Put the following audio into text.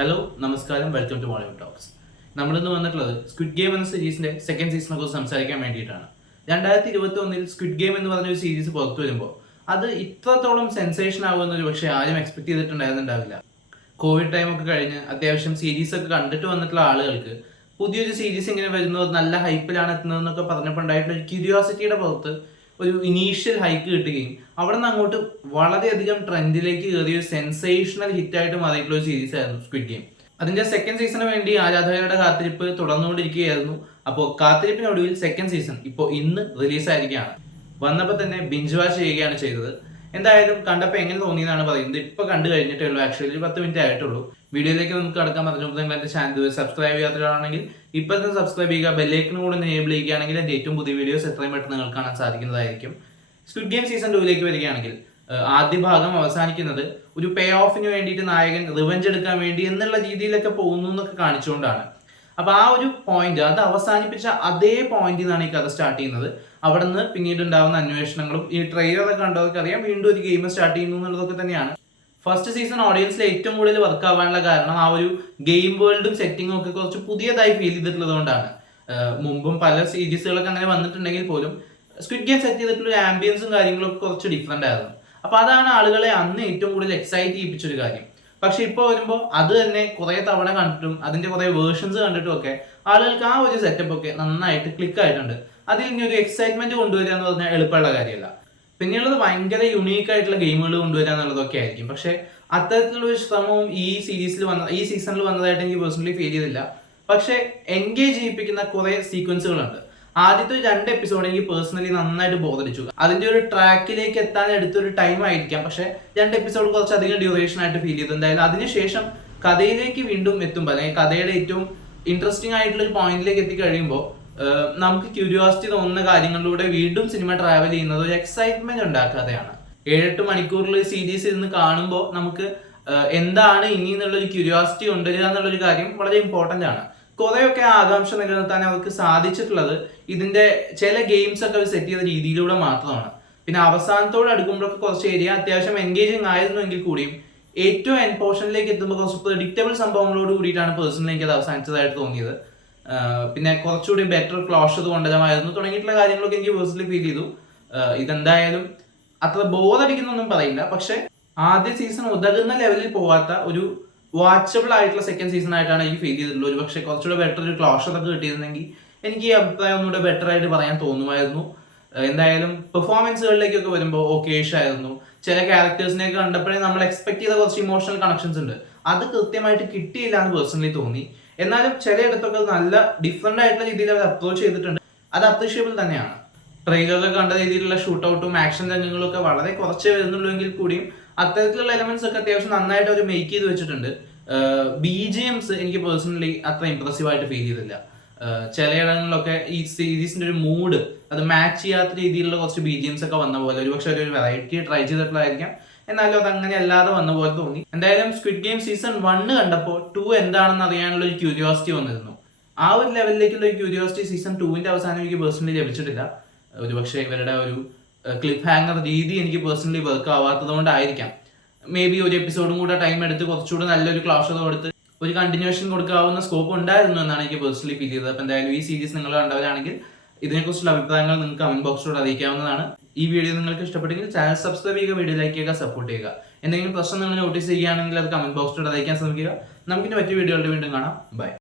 Hello നമസ്കാരം, welcome to Mollywood talks. നമ്മളിന്ന് വന്നിട്ടുള്ളത് സ്ക്വിഡ് ഗെയിം എന്ന സീരീസിന്റെ സെക്കൻഡ് സീസണെ കുറിച്ച് സംസാരിക്കാൻ വേണ്ടിയിട്ടാണ്. 2021 സ്ക്വിഡ് ഗെയിം എന്ന് പറഞ്ഞൊരു സീരീസ് പുറത്തു വരുമ്പോൾ അത് ഇത്രത്തോളം സെൻസേഷൻ ആകുമെന്നൊരു പക്ഷേ ആരും എക്സ്പെക്ട് ചെയ്തിട്ടുണ്ടായിരുന്നുണ്ടാവില്ല. കോവിഡ് ടൈമൊക്കെ കഴിഞ്ഞ് അത്യാവശ്യം സീരീസ് ഒക്കെ കണ്ടിട്ട് വന്നിട്ടുള്ള ആളുകൾക്ക് പുതിയൊരു സീരീസ് ഇങ്ങനെ വരുന്നത് നല്ല ഹൈപ്പിലാണ് എത്തുന്നതെന്നൊക്കെ പറഞ്ഞപ്പോൾ ഉണ്ടായിട്ടുള്ള ഒരു ക്യൂരിയോസിറ്റിയുടെ പുറത്ത് ഒരു ഇനീഷ്യൽ ഹൈക്ക് കിട്ടുകയും അവിടെ നിന്ന് അങ്ങോട്ട് വളരെയധികം ട്രെൻഡിലേക്ക് കയറിയ ഒരു സെൻസേഷണൽ ഹിറ്റായിട്ട് മാറിയിട്ടുള്ള ഒരു സീരീസ് ആയിരുന്നു സ്ക്വിഡ് ഗെയിം. അതിന്റെ സെക്കൻഡ് സീസണിന് വേണ്ടി ആരാധകരുടെ കാത്തിരിപ്പ് തുടർന്നുകൊണ്ടിരിക്കുകയായിരുന്നു. അപ്പോൾ കാത്തിരിപ്പിനൊടുവിൽ സെക്കൻഡ് സീസൺ ഇപ്പോൾ ഇന്ന് റിലീസായിരിക്കുകയാണ്. വന്നപ്പോൾ തന്നെ ബിഞ്ച് വാച്ച് ചെയ്യുകയാണ് ചെയ്തത്. എന്തായാലും കണ്ടപ്പോൾ എങ്ങനെ തോന്നിയെന്നാണ് പറയുന്നത്. ഇപ്പൊ കണ്ടു കഴിഞ്ഞിട്ടേ ഉള്ളൂ, ആക്ച്വലി 10 മിനിറ്റ് ആയിട്ടുള്ളൂ. വീഡിയോയിലേക്ക് നമുക്ക് കടക്കാൻ പറഞ്ഞു. നിങ്ങൾ എന്റെ ചാനൽ സബ്സ്ക്രൈബ് ചെയ്യാത്തവരാണെങ്കിൽ ഇപ്പൊ തന്നെ സബ്സ്ക്രൈബ് ചെയ്യുക. ബെല്ലൈക്കനും കൂടെ എനേബിൾ ചെയ്യുകയാണെങ്കിൽ എന്റെ ഏറ്റവും പുതിയ വീഡിയോസ് എത്രയും പെട്ടെന്ന് നിങ്ങൾക്ക് കാണാൻ സാധിക്കുന്നതായിരിക്കും. സ്ക്വിഡ് ഗെയിം സീസൺ 2 വരികയാണെങ്കിൽ ആദ്യ ഭാഗം അവസാനിക്കുന്നത് ഒരു പേ ഓഫിന് വേണ്ടിയിട്ട് നായകൻ റിവെഞ്ച് എടുക്കാൻ വേണ്ടി എന്നുള്ള രീതിയിലൊക്കെ പോകുന്നു എന്നൊക്കെ കാണിച്ചുകൊണ്ടാണ്. അപ്പൊ ആ ഒരു പോയിന്റ് അത് അവസാനിപ്പിച്ച അതേ പോയിന്റിൽ നിന്നാണ് ഈ കഥ സ്റ്റാർട്ട് ചെയ്യുന്നത്. അവിടെ നിന്ന് പിന്നീട് ഉണ്ടാകുന്ന അന്വേഷണങ്ങളും ഈ ട്രെയിലറൊക്കെ കണ്ടതൊക്കെ അറിയാം, വീണ്ടും ഒരു ഗെയിം സ്റ്റാർട്ട് ചെയ്യുന്നു എന്നുള്ളതൊക്കെ തന്നെയാണ്. ഫസ്റ്റ് സീസൺ ഓഡിയൻസിൽ ഏറ്റവും കൂടുതൽ വർക്ക് ആവാനുള്ള കാരണം ആ ഒരു ഗെയിം വേൾഡും സെറ്റിങ്ങും ഒക്കെ കുറച്ച് പുതിയതായി ഫീൽ ചെയ്തിട്ടുള്ളത് കൊണ്ടാണ്. മുമ്പും പല സീരീസുകളൊക്കെ അങ്ങനെ വന്നിട്ടുണ്ടെങ്കിൽ പോലും സ്ക്വിഡ് ഗെയിം സെറ്റ് ചെയ്തിട്ടുള്ള ആംബിയൻസും കാര്യങ്ങളും ഒക്കെ കുറച്ച് ഡിഫറെന്റ് ആയിരുന്നു. അപ്പൊ അതാണ് ആളുകളെ അന്ന് ഏറ്റവും കൂടുതൽ എക്സൈറ്റ് ചെയ്യിപ്പിച്ചൊരു കാര്യം. പക്ഷെ ഇപ്പൊ വരുമ്പോൾ അത് തന്നെ കുറെ തവണ കണ്ടിട്ടും അതിന്റെ കുറെ വേർഷൻസ് കണ്ടിട്ടും ഒക്കെ ആളുകൾക്ക് ആ ഒരു സെറ്റപ്പ് ഒക്കെ നന്നായിട്ട് ക്ലിക്ക് ആയിട്ടുണ്ട്. അതിൽ ഇനി ഒരു എക്സൈറ്റ്മെന്റ് കൊണ്ടുവരിക എന്ന് പറഞ്ഞാൽ എളുപ്പമുള്ള കാര്യമല്ല. പിന്നെയുള്ളത് ഭയങ്കര യുണീക്ക് ആയിട്ടുള്ള ഗെയിമുകൾ കൊണ്ടുവരിക എന്നുള്ളതൊക്കെ ആയിരിക്കും. പക്ഷെ അത്തരത്തിലുള്ള ഒരു ശ്രമവും ഈ സീസണിൽ വന്നതായിട്ട് എനിക്ക് പേഴ്സണലി ഫീൽ ചെയ്തില്ല. പക്ഷെ എൻഗേജ് ചെയ്യിപ്പിക്കുന്ന കുറെ സീക്വൻസുകളുണ്ട്. ആദ്യത്തെ 2 എപ്പിസോഡ് എനിക്ക് പേഴ്സണലി നന്നായിട്ട് ബോധരിച്ചു. അതിന്റെ ഒരു ട്രാക്കിലേക്ക് എത്താൻ എടുത്തൊരു ടൈം ആയിരിക്കാം. പക്ഷെ 2 എപ്പിസോഡ് കുറച്ചധികം ഡ്യൂറേഷൻ ആയിട്ട് ഫീൽ ചെയ്തു. എന്തായാലും അതിനുശേഷം കഥയിലേക്ക് വീണ്ടും എത്തുമ്പോൾ അല്ലെങ്കിൽ കഥയുടെ ഏറ്റവും ഇൻട്രസ്റ്റിംഗ് ആയിട്ടുള്ള ഒരു പോയിന്റിലേക്ക് എത്തിക്കഴിയുമ്പോൾ നമുക്ക് ക്യൂരിയോസിറ്റി തോന്നുന്ന കാര്യങ്ങളിലൂടെ വീണ്ടും സിനിമ ട്രാവൽ ചെയ്യുന്നത് ഒരു എക്സൈറ്റ്മെന്റ് ഉണ്ടാക്കാതെയാണ്. 7-8 മണിക്കൂറിൽ സീരീസ് ഇരുന്ന് കാണുമ്പോൾ നമുക്ക് എന്താണ് ഇനി എന്നുള്ളൊരു ക്യൂരിയോസിറ്റി കൊണ്ടുവരിക എന്നുള്ളൊരു കാര്യം വളരെ ഇമ്പോർട്ടന്റ് ആണ്. കുറെയൊക്കെ ആകാംക്ഷ നിലനിർത്താൻ അവർക്ക് സാധിച്ചിട്ടുള്ളത് ഇതിന്റെ ചില ഗെയിംസ് ഒക്കെ സെറ്റ് ചെയ്ത രീതിയിലൂടെ മാത്രമാണ്. പിന്നെ അവസാനത്തോട് അടുക്കുമ്പോഴൊക്കെ കുറച്ച് ഏരിയ അത്യാവശ്യം എൻഗേജിങ് ആയിരുന്നുവെങ്കിൽ കൂടിയും ഏറ്റവും എൻഡ് പോർഷനിലേക്ക് എത്തുമ്പോൾ കുറച്ച് പ്രെഡിക്റ്റബിൾ സംഭവങ്ങളോട് കൂടിയിട്ടാണ് പേഴ്സണലി എനിക്ക് അത് അവസാനിച്ചതായിട്ട് തോന്നിയത്. പിന്നെ കുറച്ചുകൂടി ബെറ്റർ ക്ലോഷർ കൊണ്ടുവരാമായിരുന്നു തുടങ്ങിയിട്ടുള്ള കാര്യങ്ങളൊക്കെ എനിക്ക് പേഴ്സണലി ഫീൽ ചെയ്തു. ഇതെന്തായാലും അത്ര ബോറടിക്കുന്നൊന്നും പറയില്ല. പക്ഷെ ആദ്യ സീസൺ ഉതകുന്ന ലെവലിൽ പോവാത്ത ഒരു വാച്ചബിൾ ആയിട്ടുള്ള സെക്കൻഡ് സീസൺ ആയിട്ടാണ് എനിക്ക് ഫീൽ ചെയ്തിട്ടുള്ളത്. ഒരു പക്ഷേ കുറച്ചുകൂടെ ബെറ്റർ ഒരു ക്ലോഷർ ഒക്കെ കിട്ടിയിരുന്നെങ്കിൽ എനിക്ക് ഈ അഭിപ്രായം ഒന്നുകൂടെ ബെറ്റർ ആയിട്ട് പറയാൻ തോന്നുമായിരുന്നു. എന്തായാലും പെർഫോമൻസുകളിലേക്കൊക്കെ വരുമ്പോൾ ഓക്കേഷ് ആയിരുന്നു. ചില ക്യാരക്ടേഴ്സിനെയൊക്കെ കണ്ടപ്പോഴേ നമ്മൾ എക്സ്പെക്ട് ചെയ്ത കുറച്ച് ഇമോഷണൽ കണക്ഷൻസ് ഉണ്ട്, അത് കൃത്യമായിട്ട് കിട്ടിയില്ല എന്ന് പേഴ്സണലി തോന്നി. എന്നാലും ചിലയിടത്തൊക്കെ നല്ല ഡിഫറെന്റ് ആയിട്ടുള്ള രീതിയിൽ അവർ അപ്രോച്ച് ചെയ്തിട്ടുണ്ട്, അത് അപ്രീഷിയബിൾ തന്നെയാണ്. ട്രെയിലറിൽ കണ്ട രീതിയിലുള്ള ഷൂട്ട് ഔട്ടും ആക്ഷൻ രംഗങ്ങളും ഒക്കെ വളരെ കുറച്ചേ വരുന്നുള്ളൂ എങ്കിൽ കൂടിയും അത്തരത്തിലുള്ള എലമെന്റ്സ് ഒക്കെ അത്യാവശ്യം നന്നായിട്ട് അവർ മേക്ക് ചെയ്ത് വെച്ചിട്ടുണ്ട്. BGMs എനിക്ക് പേഴ്സണലി അത്ര ഇംപ്രസീവ് ആയിട്ട് ഫീൽ ചെയ്തില്ല. ചിലയിടങ്ങളിലൊക്കെ ഈ സീരീസിന്റെ ഒരു മൂഡ് അത് മാച്ച് ചെയ്യാത്ത രീതിയിലുള്ള കുറച്ച് BGMs ഒക്കെ വന്ന പോലെ, ഒരുപക്ഷെ ഒരു വെറൈറ്റി ട്രൈ ചെയ്തിട്ടുള്ളതായിരിക്കാം, എന്നാലും അത് അങ്ങനെ അല്ലാതെ വന്ന പോലെ തോന്നി. എന്തായാലും സ്ക്വിഡ് ഗെയിം സീസൺ 1 കണ്ടപ്പോൾ 2 എന്താണെന്ന് അറിയാനുള്ള ഒരു ക്യൂരിയോസിറ്റി വന്നിരുന്നു. ആ ഒരു ലെവലിലേക്കുള്ള ഒരു ക്യൂരിയോസിറ്റി സീസൺ 2 അവസാനം എനിക്ക് പേഴ്സണലി ലഭിച്ചിട്ടില്ല. ഒരുപക്ഷെ ഇവരുടെ ഒരു ക്ലിപ്പ് ഹാങ്ങർ രീതി എനിക്ക് പേഴ്സണലി വർക്ക് ആവാത്തത് കൊണ്ടായിരിക്കാം. മേ ബി ഒരു എപ്പിസോഡും കൂടെ ടൈം എടുത്ത് കുറച്ചുകൂടെ നല്ലൊരു ക്ലോഷർ കൊടുത്ത് ഒരു കണ്ടിന്യൂഷൻ കൊടുക്കാവുന്ന സ്കോപ്പ് ഉണ്ടായിരുന്നു എന്നാണ് എനിക്ക് പേഴ്സണലി ഫീൽ ചെയ്തത്. അപ്പോൾ എന്തായാലും ഈ സീരീസ് നിങ്ങൾ കണ്ടവരാണെങ്കിൽ ഇതിനെക്കുറിച്ചുള്ള അഭിപ്രായങ്ങൾ നിങ്ങൾക്ക് കമന്റ് ബോക്സിലൂടെ അറിയിക്കാവുന്നതാണ്. ഈ വീഡിയോ നിങ്ങൾക്ക് ഇഷ്ടപ്പെട്ടെങ്കിൽ ചാനൽ സബ്സ്ക്രൈബ് ചെയ്യുക, വീഡിയോ ലൈക്ക് ചെയ്യുക, സപ്പോർട്ട് ചെയ്യുക. എന്തെങ്കിലും പ്രശ്നം നിങ്ങൾ നോട്ടീസ് ചെയ്യുകയാണെങ്കിൽ അത് കമന്റ് ബോക്സിലൂടെ അറിയിക്കാൻ ശ്രമിക്കുക. നമുക്കിനി മറ്റു വീഡിയോകളുടെ വീണ്ടും കാണാം. ബൈ.